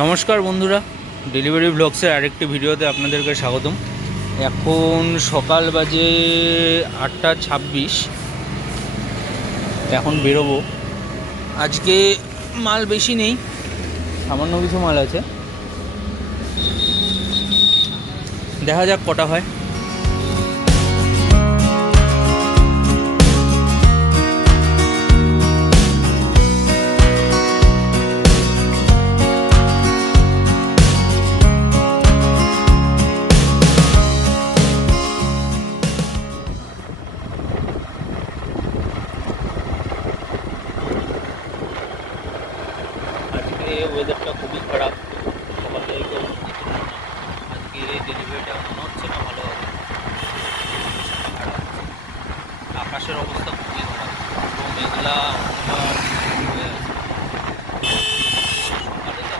নমস্কার বন্ধুরা, ডেলিভারি ব্লগসের আরেকটি ভিডিওতে আপনাদেরকে স্বাগতম। এখন সকাল বাজে 8:26। এখন বেরোবো। আজকে মাল বেশি নেই, সামান্য কিছু মাল আছে। দেখা যাক কটা হয়। আজকে ওয়েদারটা খুবই খারাপ, সকাল থেকে কেউ আজকে ডেলিভারিটা মনে হচ্ছে না ভালো হবে। আকাশের অবস্থা খুবই খারাপ, পুরো মেঘলা অন্ধকার হয়ে আছে। সকালে তো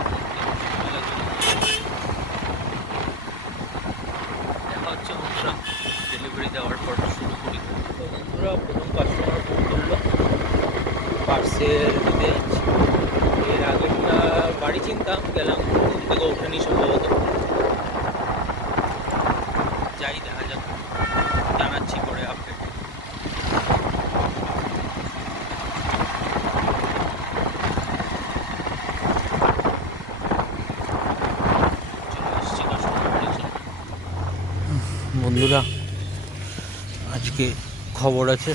দেখা হচ্ছে বন্ধুরা, ডেলিভারি দেওয়ার পর শুরু করি। তো বন্ধুরা, প্রথম কাস্টমার ফোন করলো, পার্সেল দিতে যাচ্ছি। এর আগেরটা বাড়ি চিনতাম, গেলাম, ঘুম থেকে ওঠেনি সম্ভবত। যাই, দেখা যাক, জানাচ্ছি পরে আপডেট। বন্ধুরা, আজকে খবর আছে।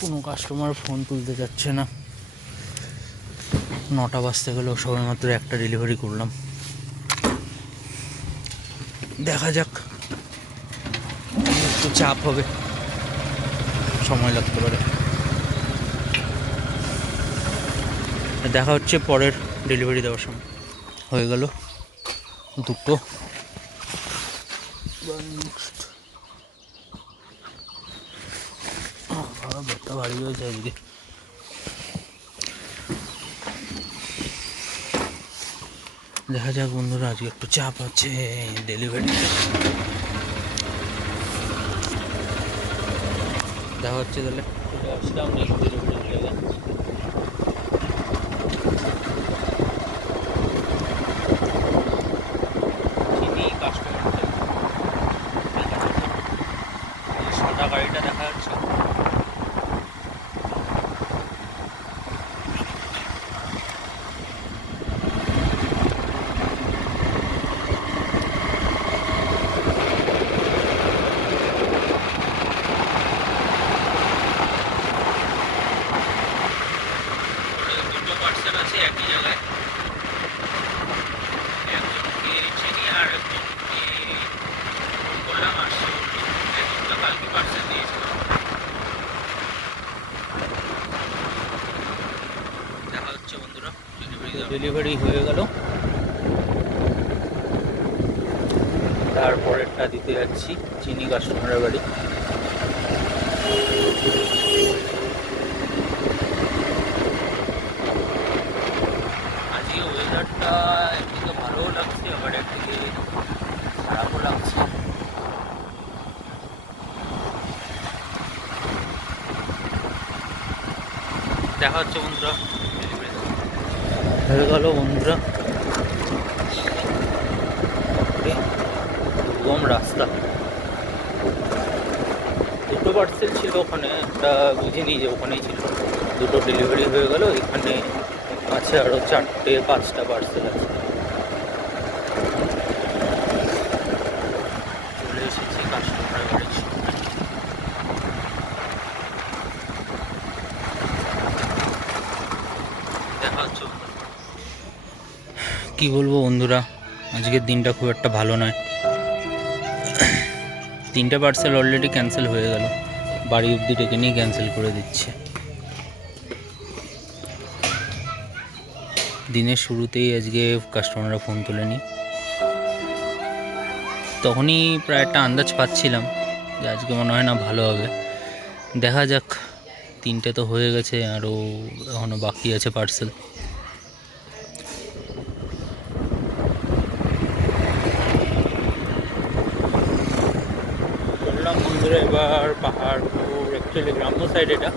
কোনো কাস্টমার ফোন তুলতে যাচ্ছে না। 9টা বাজতে গেলেও সবেমাত্র একটা ডেলিভারি করলাম। দেখা যাক, একটু চাপ হবে, সময় লাগতে পারে। দেখা হচ্ছে পরের ডেলিভারি দেওয়ার সময়। হয়ে গেল দুটো। ব্যাপারটা ভারী হয়েছে আজকে। দেখা যাক বন্ধুরা, আজকে একটু চাপ আছে ডেলিভারি। দেখা হচ্ছে তাহলে। চলে আসলাম নেক্সট ডেলিভারি জায়গায়। চিনি কাস্টমারটা, সাদা গাড়িটা দেখা যাচ্ছে। দুটো পার্সেল আছে একই জায়গায়, একজনকে চিনি আর একজনকে বললাম আসছে বললো। একজনটা কালকে পার্সেল দিয়েছিল। দেখা হচ্ছে বন্ধুরা, ডেলিভারি হয়ে গেল। তারপরেরটা দিতে যাচ্ছি চিনি কাস্টমারের বাড়ি। আজকে ওয়েদারটা একদিকে ভালোও লাগছে, আবার একদিকে খারাপও লাগছে। দেখা হচ্ছে বন্ধুরা, হয়ে গেল বন্ধুরা। দুর্গম রাস্তা, দুটো পার্সেল ছিল ওখানে, একটা বুঝিনি যে ওখানেই ছিল। দুটো ডেলিভারি হয়ে গেল। এখানে আছে আরও 4-5টা পার্সেল আছে। চলে এসেছি কাস্টমারের বাড়ির সামনে। দেখা হচ্ছে কি বলবো বন্ধুরা, আজকের দিনটা খুব একটা ভালো নয়। 3টে পার্সেল অলরেডি ক্যান্সেল হয়ে গেল, বাড়ি অবধি ডেকে নিয়ে ক্যান্সেল করে দিচ্ছে। দিনের শুরুতেই আজকে কাস্টমাররা ফোন তোলেনি। তখনই প্রায় একটা আন্দাজ পাচ্ছিলাম যে আজকে মনে হয় না ভালো হবে। দেখা যাক, 3টে তো হয়ে গেছে, আরও এখনও বাকি আছে পার্সেল। বললাম বন্ধুরা, এবার পাহাড়পুর, অ্যাকচুয়ালি গ্রাম্য সাইড এটা।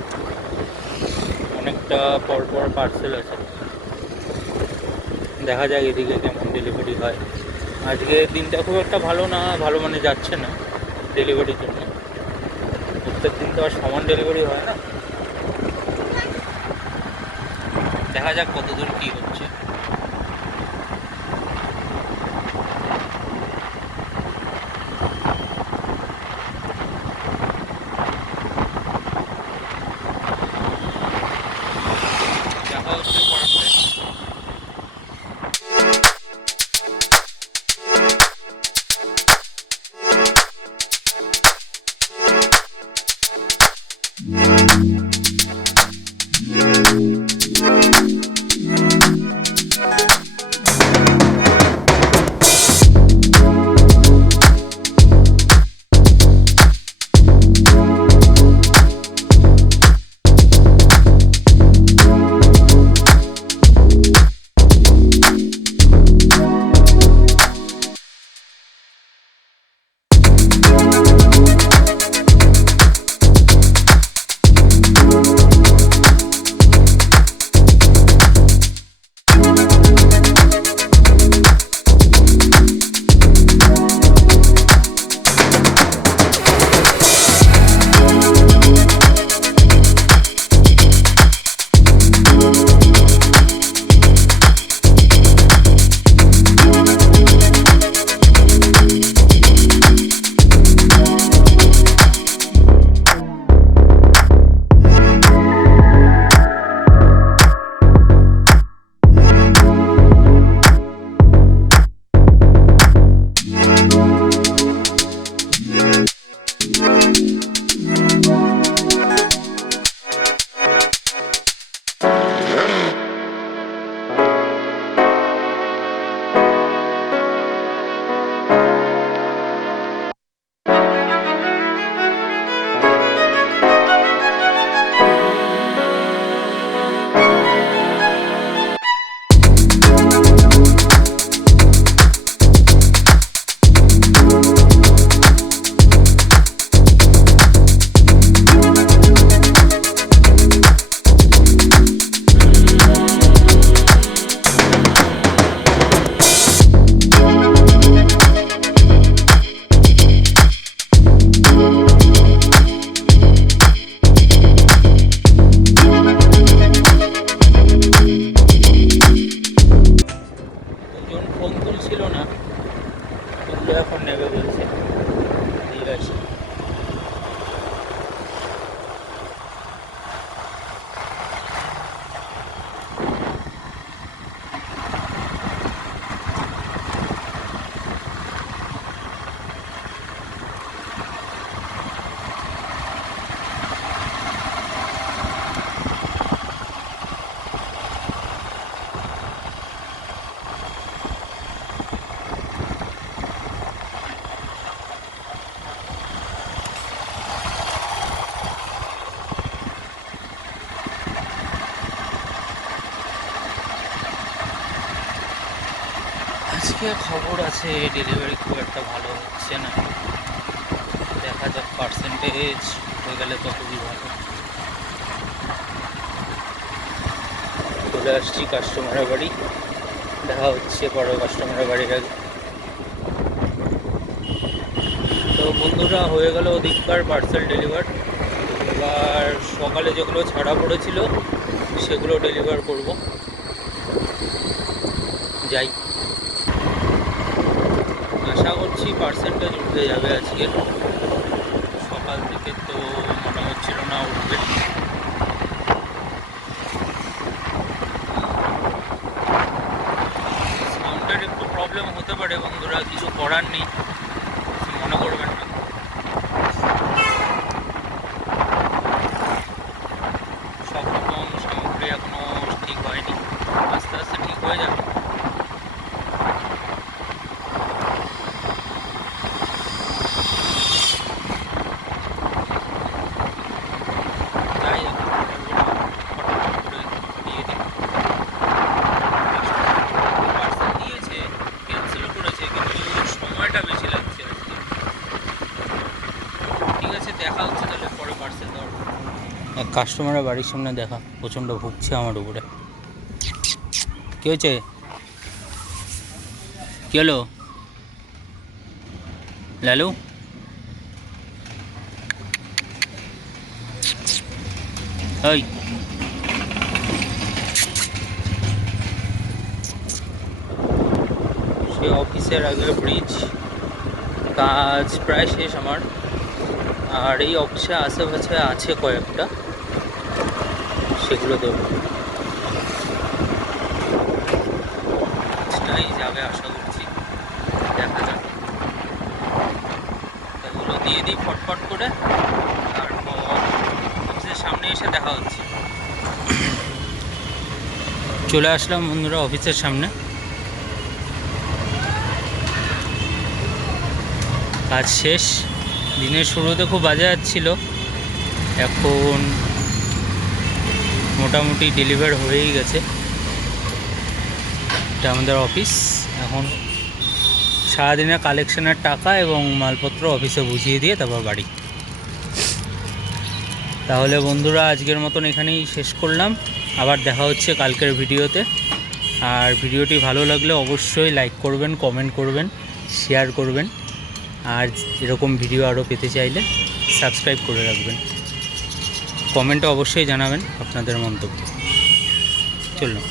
ঘন্টা পর পর পার্সেল আছে। দেখা যাক এদিকে কেমন ডেলিভারি হয়। আজকের দিনটা খুব একটা ভালো না, ভালো মানে যাচ্ছে না ডেলিভারির জন্য। প্রত্যেক দিন তো আর সমান ডেলিভারি হয় না। দেখা যাক কতদূর কী হচ্ছে। দেখা হচ্ছে পরে। এখন নেবে বলছে। ঠিক আছে। আজকে খবর আছে ডেলিভারি খুব একটা ভালো হচ্ছে না। দেখা যাক, পার্সেন্টেজ হয়ে গেলে তো খুবই ভালো। চলে আসছি কাস্টমারের বাড়ি, দেখা হচ্ছে পরে কাস্টমারের বাড়ির আগে। তো বন্ধুরা, হয়ে গেল ওদিককার পার্সেল ডেলিভার। এবার সকালে যেগুলো ছাড়া পড়েছিল সেগুলো ডেলিভার করব। যাই, আশা করছি পার্সেন্টেজ উঠে যাবে আজকে। সকাল থেকে তো মনে হচ্ছিল না উঠবে। সাউন্ডের একটু প্রবলেম হতে পারে বন্ধুরা, কিছু করার নেই, মনে করবেন না। সব রকম সামগ্রী এখনো ঠিক হয়নি, আস্তে আস্তে ঠিক হয়ে যাবে। দেখা হচ্ছে তাহলে পরে পার্সেল দেওয়ার। কাস্টমারের বাড়ির সামনে দেখা প্রচণ্ড ভুগছে আমার উপরে। কী হয়েছে? কী হলো লালু? ওই সে অফিসের আগের ব্রিজ কাজ প্রায় শেষ আমার। আর এই অফিসে আশেপাশে আছে কয়েকটা, সেগুলো দেবো। সেটাই যাবে আশা করছি, দেখা যাক। এগুলো দিয়ে দিই ফটফট করে, তারপর অফিসের সামনে এসে দেখা হচ্ছে। চলে আসলাম বন্ধুরা অফিসের সামনে। কাজ শেষ। দিনের শুরুতে খুব বাজে যাচ্ছিল, এখন মোটামুটি ডেলিভার হয়েই গেছে। এটা আমাদের অফিস। এখন সারাদিনের কালেকশনের টাকা এবং মালপত্র অফিসে বুঝিয়ে দিয়ে তারপর বাড়ি। তাহলে বন্ধুরা আজকের মতন এখানেই শেষ করলাম। আবার দেখা হচ্ছে কালকের ভিডিওতে। আর ভিডিওটি ভালো লাগলে অবশ্যই লাইক করবেন, কমেন্ট করবেন, শেয়ার করবেন। আর এরকম ভিডিও আরও পেতে চাইলে সাবস্ক্রাইব করে রাখবেন। কমেন্টে অবশ্যই জানাবেন আপনাদের মন্তব্য। চলুন।